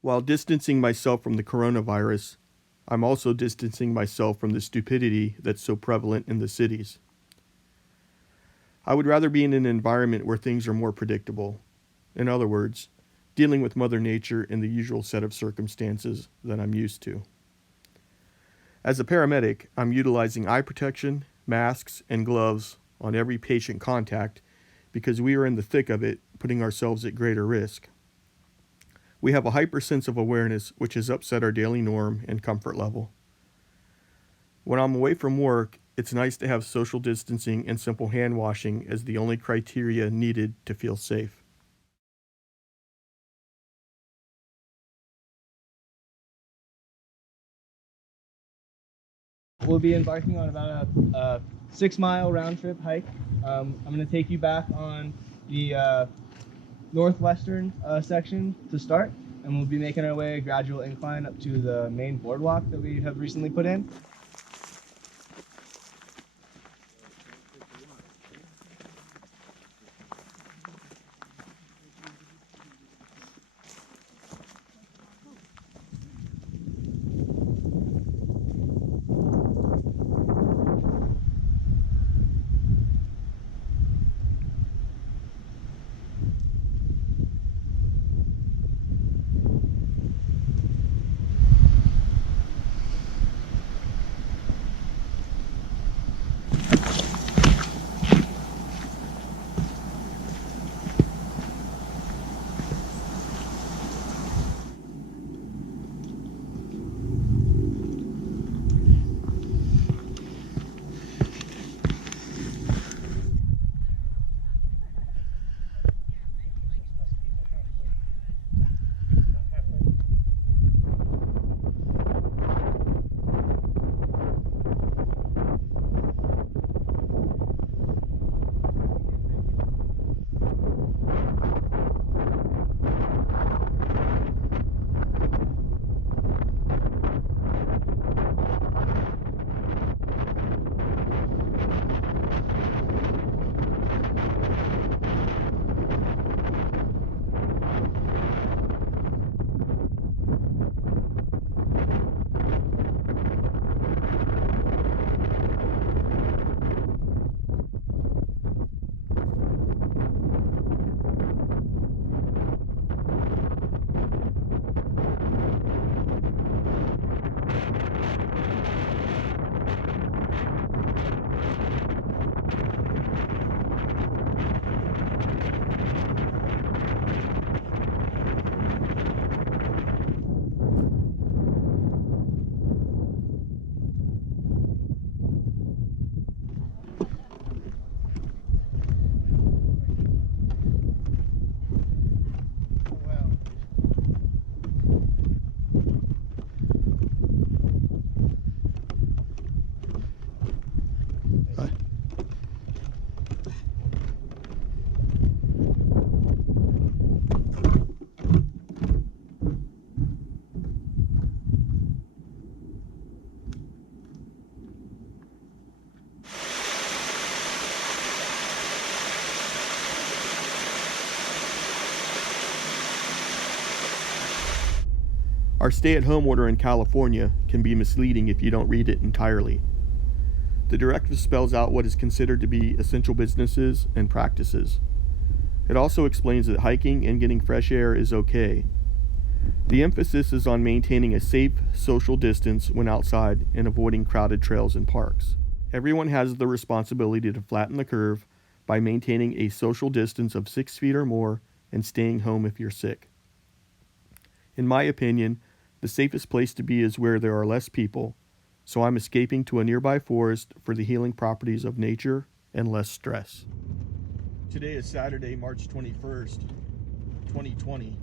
While distancing myself from the coronavirus, I'm also distancing myself from the stupidity that's so prevalent in the cities. I would rather be in an environment where things are more predictable. In other words, dealing with Mother Nature in the usual set of circumstances that I'm used to. As a paramedic, I'm utilizing eye protection, masks, and gloves on every patient contact because we are in the thick of it, putting ourselves at greater risk. We have a hyper sense of awareness which has upset our daily norm and comfort level. When I'm away from work, it's nice to have social distancing and simple hand washing as the only criteria needed to feel safe. We'll be embarking on about a 6-mile round trip hike. I'm going to take you back on the northwestern section to start, and we'll be making our way a gradual incline up to the main boardwalk that we have recently put in. Our stay-at-home order in California can be misleading if you don't read it entirely. The directive spells out what is considered to be essential businesses and practices. It also explains that hiking and getting fresh air is okay. The emphasis is on maintaining a safe social distance when outside and avoiding crowded trails and parks. Everyone has the responsibility to flatten the curve by maintaining a social distance of 6 feet or more and staying home if you're sick. In my opinion, the safest place to be is where there are less people, so I'm escaping to a nearby forest for the healing properties of nature and less stress. Today is Saturday, March 21st, 2020,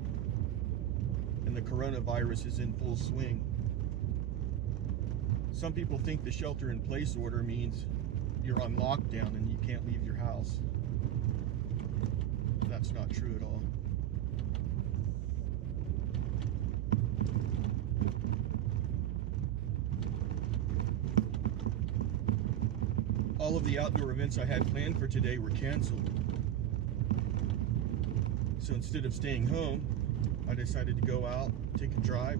and the coronavirus is in full swing. Some people think the shelter-in-place order means you're on lockdown and you can't leave your house. That's not true at all. All of the outdoor events I had planned for today were canceled. So instead of staying home, I decided to go out, take a drive,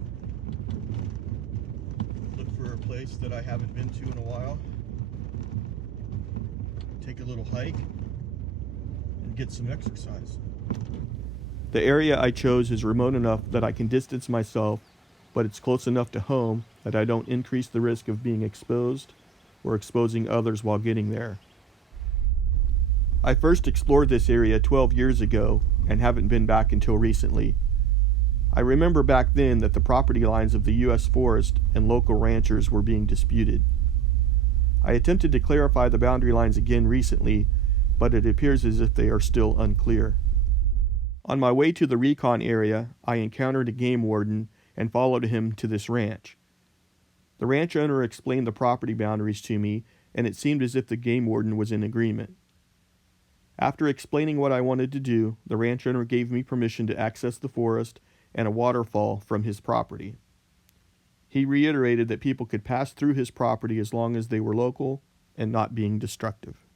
look for a place that I haven't been to in a while, take a little hike, and get some exercise. The area I chose is remote enough that I can distance myself, but it's close enough to home that I don't increase the risk of being exposed or exposing others while getting there. I first explored this area 12 years ago and haven't been back until recently. I remember back then that the property lines of the U.S. forest and local ranchers were being disputed. I attempted to clarify the boundary lines again recently, but it appears as if they are still unclear. On my way to the recon area, I encountered a game warden and followed him to this ranch. The ranch owner explained the property boundaries to me, and it seemed as if the game warden was in agreement. After explaining what I wanted to do, the ranch owner gave me permission to access the forest and a waterfall from his property. He reiterated that people could pass through his property as long as they were local and not being destructive.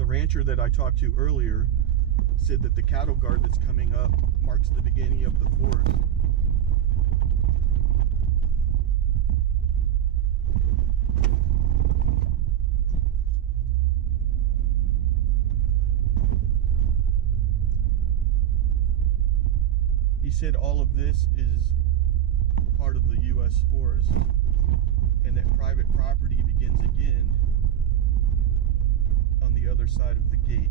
The rancher that I talked to earlier said that the cattle guard that's coming up marks the beginning of the forest. said all of this is part of the U.S. forest, and that private property begins again on the other side of the gate.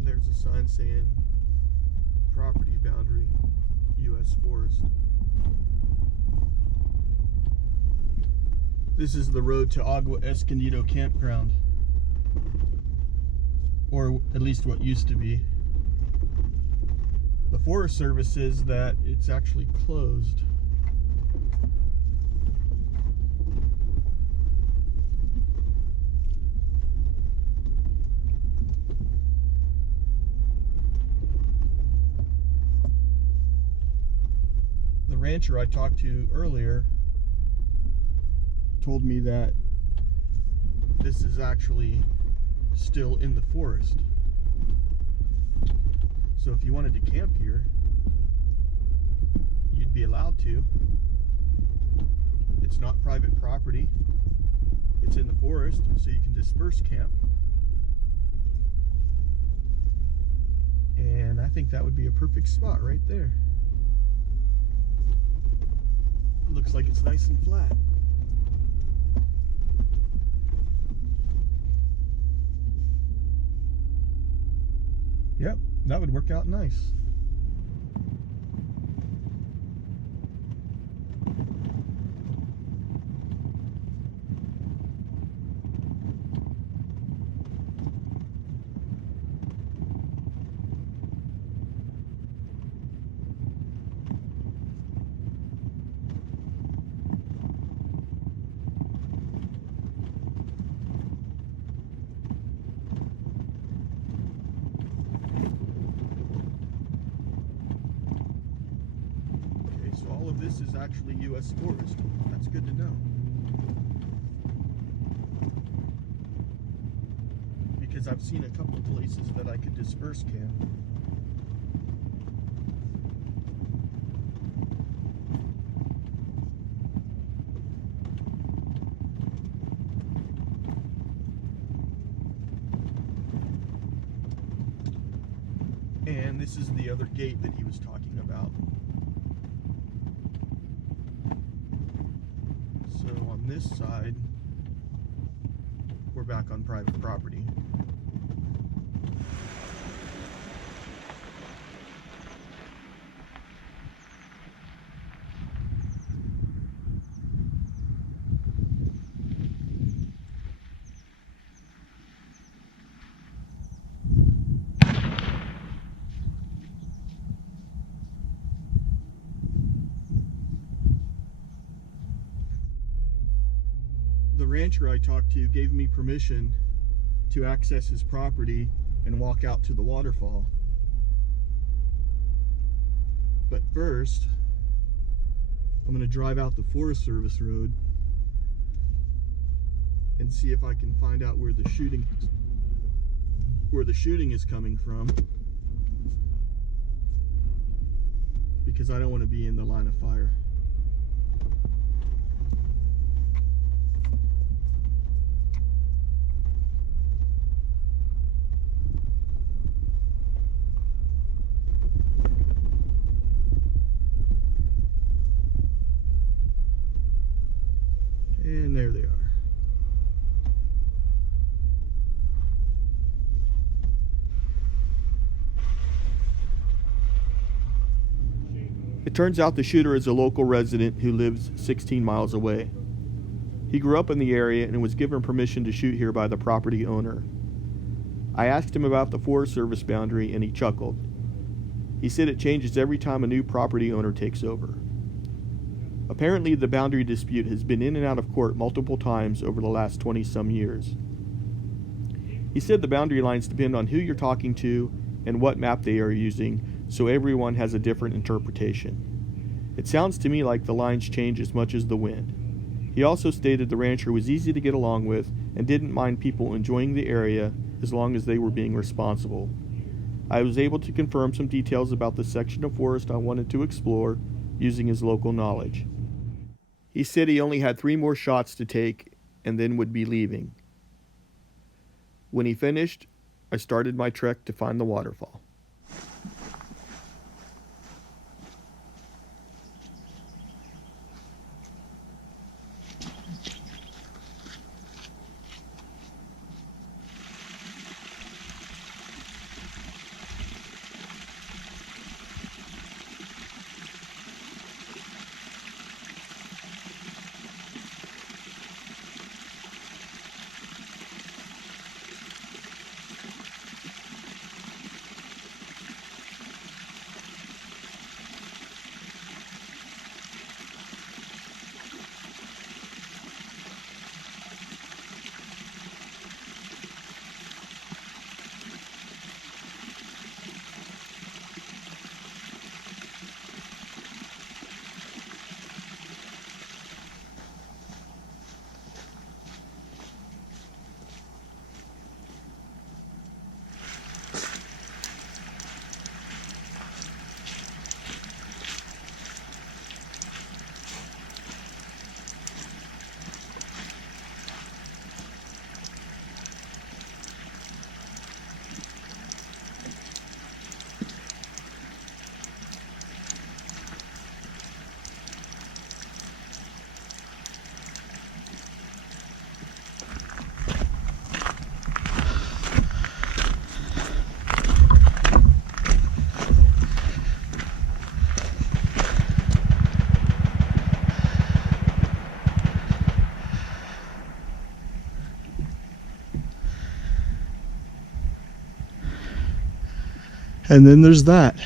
There's a sign saying property boundary, U.S. forest. This is the road to Agua Escondido campground, or at least what used to be. The Forest Service says that it's actually closed. The rancher I talked to earlier told me that this is actually still in the forest. So if you wanted to camp here, you'd be allowed to. It's not private property. It's in the forest, so you can disperse camp. And I think that would be a perfect spot right there. It looks like it's nice and flat. Yep, that would work out nice. So all of this is actually U.S. forest. That's good to know. Because I've seen a couple of places that I could disperse camp. And this is the other gate that he was talking about. So on this side, we're back on private property. The rancher I talked to gave me permission to access his property and walk out to the waterfall. But first, I'm going to drive out the Forest Service road and see if I can find out where the shooting is coming from, because I don't want to be in the line of fire. And there they are. It turns out the shooter is a local resident who lives 16 miles away. He grew up in the area and was given permission to shoot here by the property owner. I asked him about the Forest Service boundary and he chuckled. He said it changes every time a new property owner takes over. Apparently, the boundary dispute has been in and out of court multiple times over the last 20-some years. He said the boundary lines depend on who you're talking to and what map they are using, so everyone has a different interpretation. It sounds to me like the lines change as much as the wind. He also stated the rancher was easy to get along with and didn't mind people enjoying the area as long as they were being responsible. I was able to confirm some details about the section of forest I wanted to explore using his local knowledge. He said he only had 3 more shots to take and then would be leaving. When he finished, I started my trek to find the waterfall. And then there's that.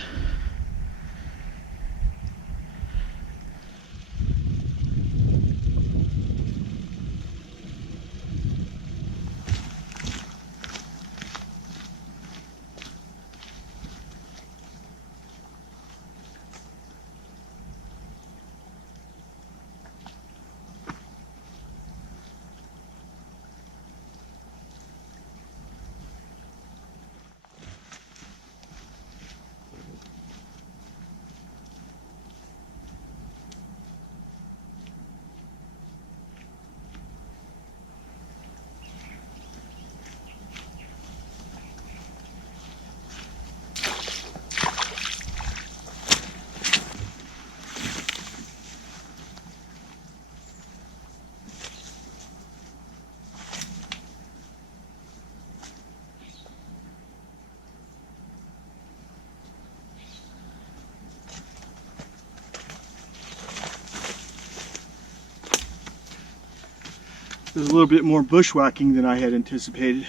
There's a little bit more bushwhacking than I had anticipated.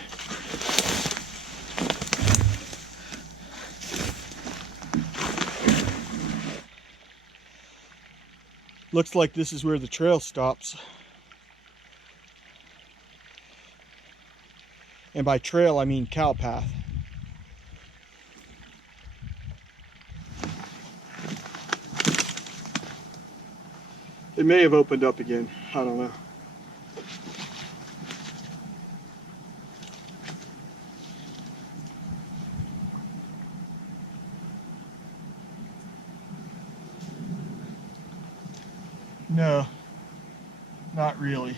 Looks like this is where the trail stops. And by trail, I mean cow path. It may have opened up again. I don't know. No, not really.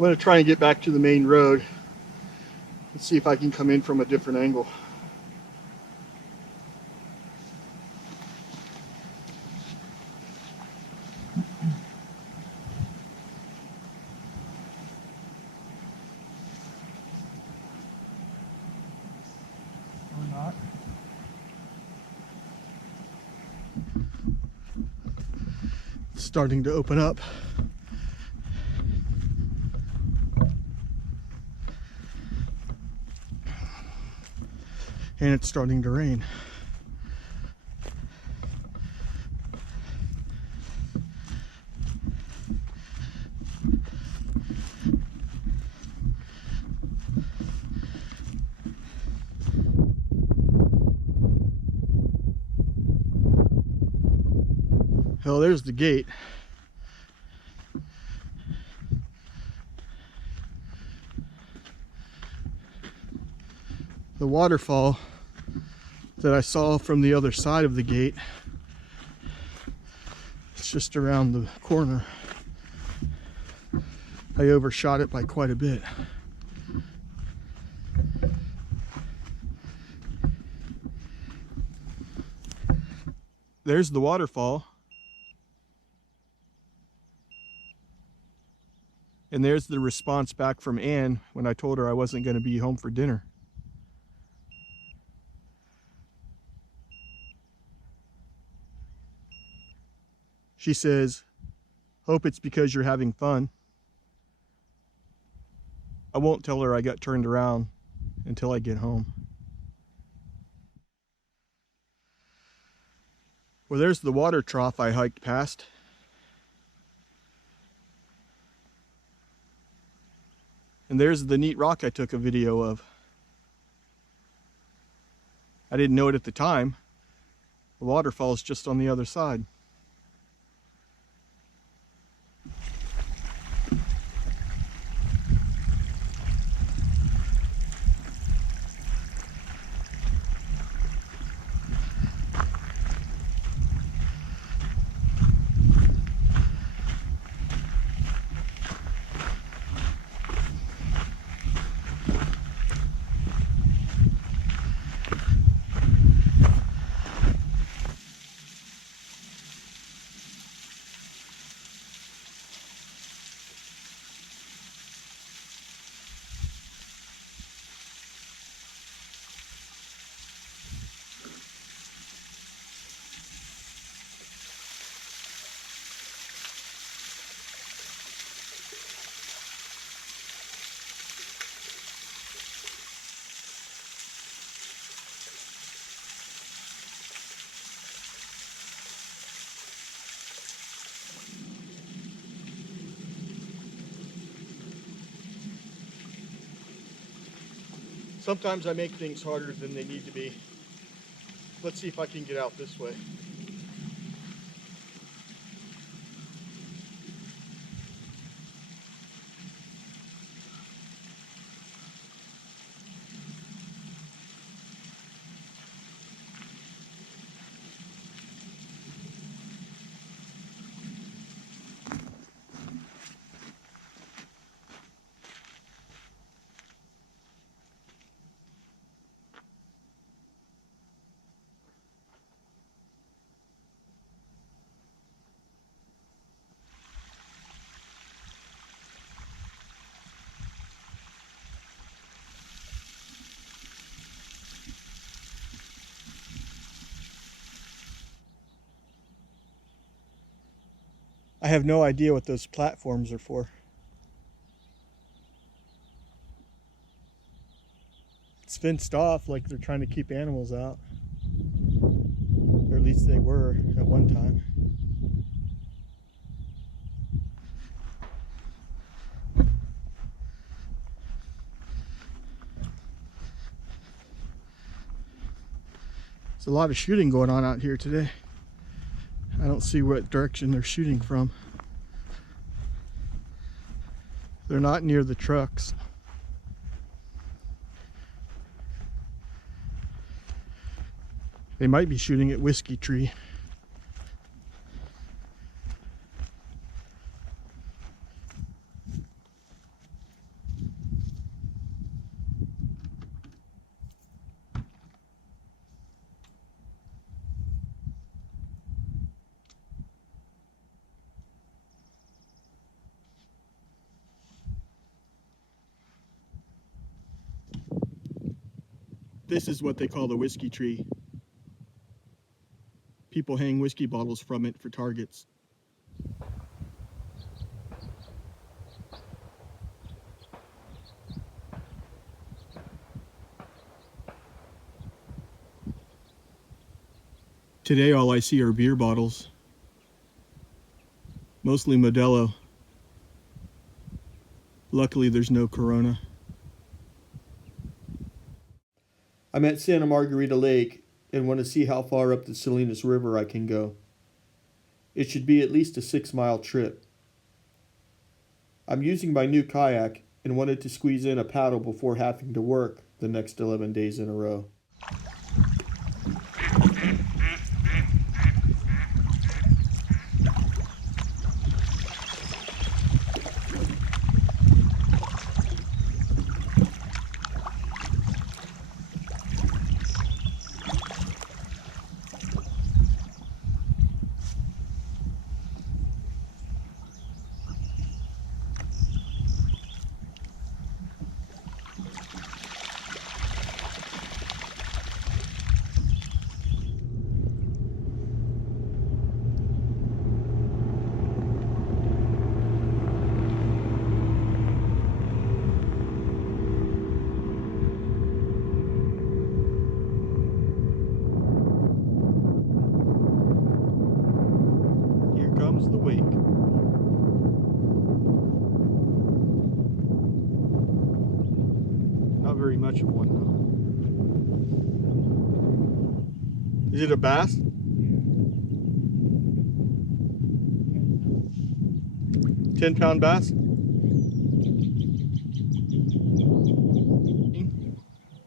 I'm going to try and get back to the main road and see if I can come in from a different angle. Or not. It's starting to open up. And it's starting to rain. Oh, there's the gate. The waterfall that I saw from the other side of the gate. It's just around the corner. I overshot it by quite a bit. There's the waterfall. And there's the response back from Ann when I told her I wasn't going to be home for dinner. She says, "Hope it's because you're having fun." I won't tell her I got turned around until I get home. Well, there's the water trough I hiked past. And there's the neat rock I took a video of. I didn't know it at the time. The waterfall's just on the other side. Sometimes I make things harder than they need to be. Let's see if I can get out this way. I have no idea what those platforms are for. It's fenced off like they're trying to keep animals out. Or at least they were at one time. There's a lot of shooting going on out here today. I don't see what direction they're shooting from. They're not near the trucks. They might be shooting at Whiskey Tree. This is what they call the Whiskey Tree. People hang whiskey bottles from it for targets. Today all I see are beer bottles. Mostly Modelo. Luckily there's no Corona. I'm at Santa Margarita Lake and want to see how far up the Salinas River I can go. It should be at least a 6-mile trip. I'm using my new kayak and wanted to squeeze in a paddle before having to work the next 11 days in a row. goes the wake. Not very much of one though. Is it a bass? 10-pound bass?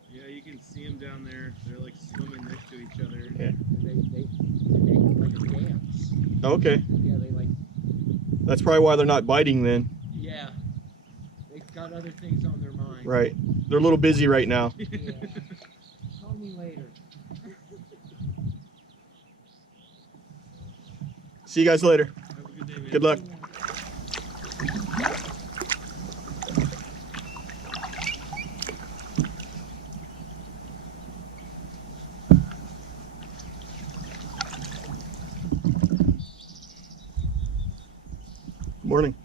Yeah, you can see them down there. They're like swimming next to each other. Yeah. They make like a dance. Okay. Yeah, they like. That's probably why they're not biting then. Yeah. They've got other things on their mind. Right. They're a little busy right now. Yeah. Call me later. See you guys later. Have a good day, man. Good luck. Morning.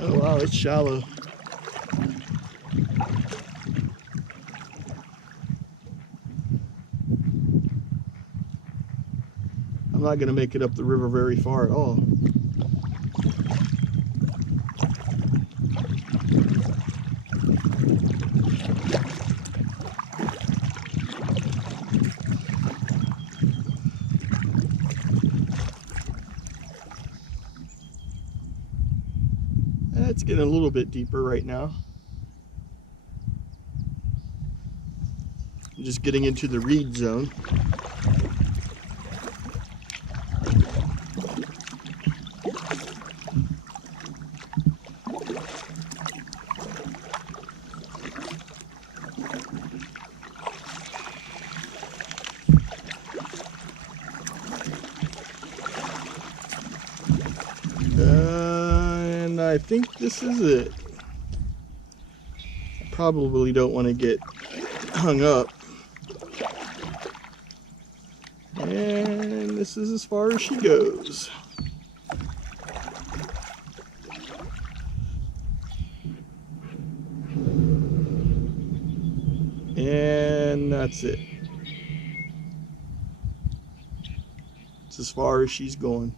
Oh wow, it's shallow. I'm not going to make it up the river very far at all. It's getting a little bit deeper right now. I'm just getting into the reed zone. And I think this is it. I probably don't want to get hung up. And this is as far as she goes. And that's it. It's as far as she's going.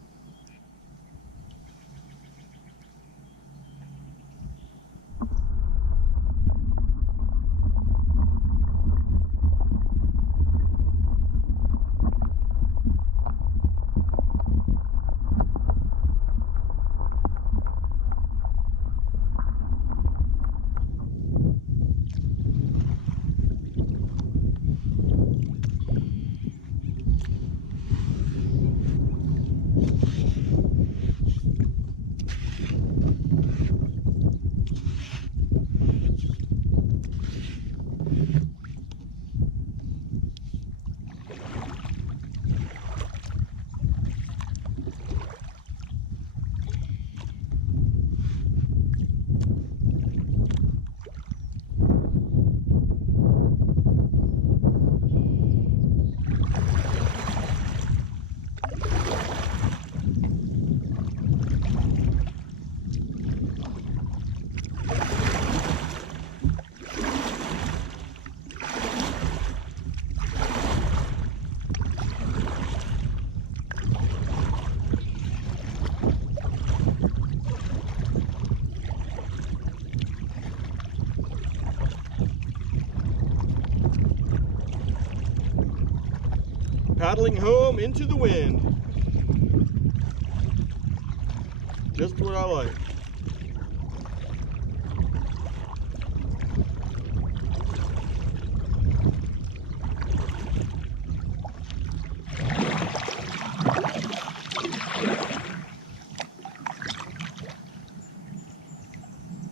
Paddling home into the wind. Just what I like.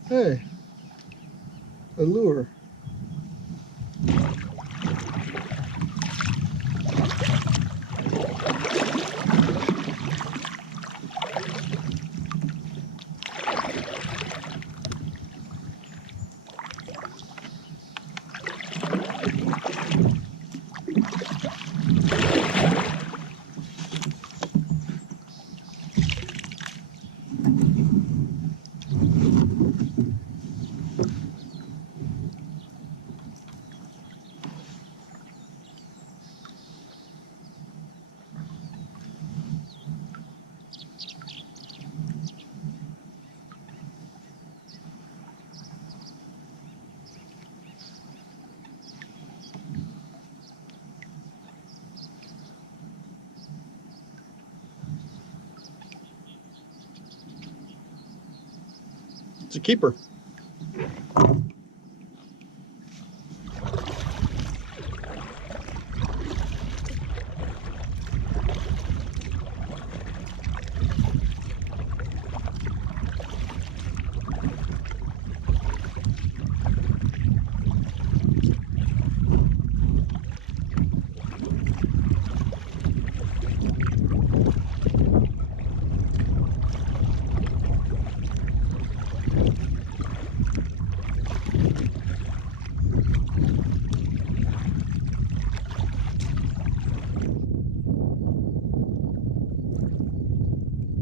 Hey, a lure. It's a keeper.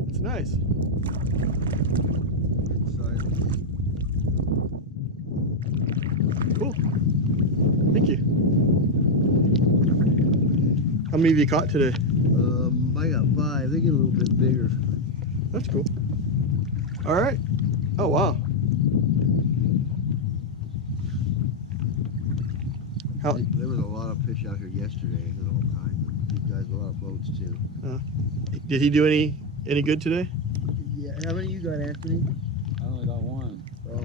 It's nice. Cool. Thank you. How many have you caught today? I got 5. They get a little bit bigger. That's cool. All right. Oh, wow. How? There was a lot of fish out here yesterday. There's all kinds. These guys, a lot of boats too. Did he do any good today? Yeah. How many you got, Anthony? I only got one. Oh.